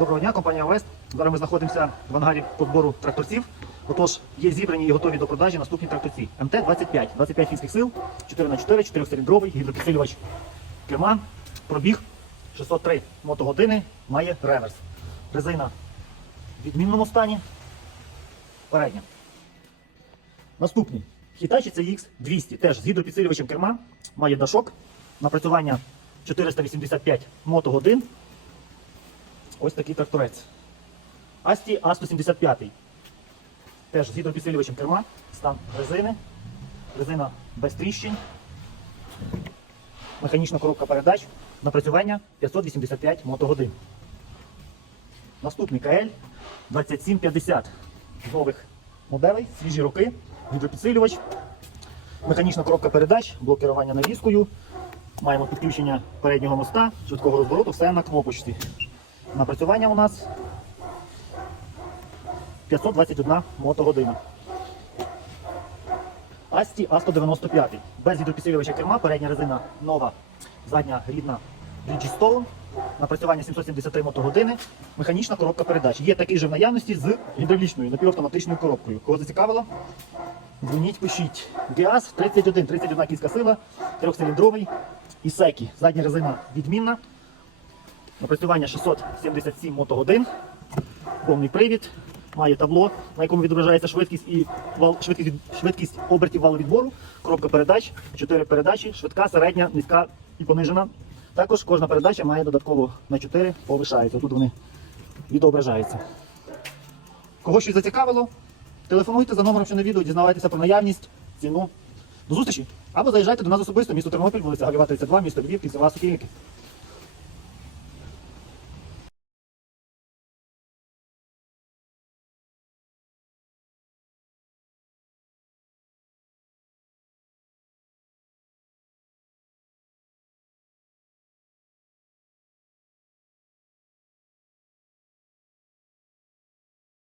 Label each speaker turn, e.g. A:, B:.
A: Доброго дня, компанія Вест. Зараз ми знаходимося в ангарі по збору тракторців. Отож, є зібрані і готові до продажі наступні тракторці. МТ-25, 25 фінських сил, 4х4, 4-циліндровий, гідропідсилювач керма, пробіг 603 мотогодини, має реверс. Резина в відмінному стані. Передня. Наступний. Hitachi CX 200, теж з гідропідсилювачем керма, має дашок, напрацювання 485 мотогодин. Ось такий тракторець. Асті А175. Теж з гідропідсилювачем керма, стан резини, резина без тріщин, механічна коробка передач, напрацювання 585 мотогодин. Наступний КЛ 2750 з нових моделей, свіжі роки, гідропідсилювач, механічна коробка передач, блок керування навіскою. Маємо підключення переднього моста, швидкого розвороту, все на кнопочці. Напрацювання у нас 521 мотогодина. Асті А195. Без гідропідсилювача керма, передня резина нова, задня рідна Bridgestone. Напрацювання 773 мотогодини. Механічна коробка передач. Є такий же в наявності з гідравлічною напівавтоматичною коробкою. Кого зацікавило? Дзвоніть, пишіть. ГАЗ 31, 31 кінська сила, трьохциліндровий. Ісекі. Задня резина відмінна. Напрацювання 677 мотогодин. Повний привід. Має табло, на якому відображається швидкість і вал, швидкість, швидкість обертів валовідбору, коробка передач, 4 передачі, швидка, середня, низька і понижена. Також кожна передача має додатково на 4 повишається. Тут вони відображаються. Кого щось зацікавило, телефонуйте за номером, що на відео, дізнавайтеся про наявність, ціну. До зустрічі! Або заїжджайте до нас особисто, місто Тернопіль, вулиця Галіва 32, місто Львів, кільцева Сокільники.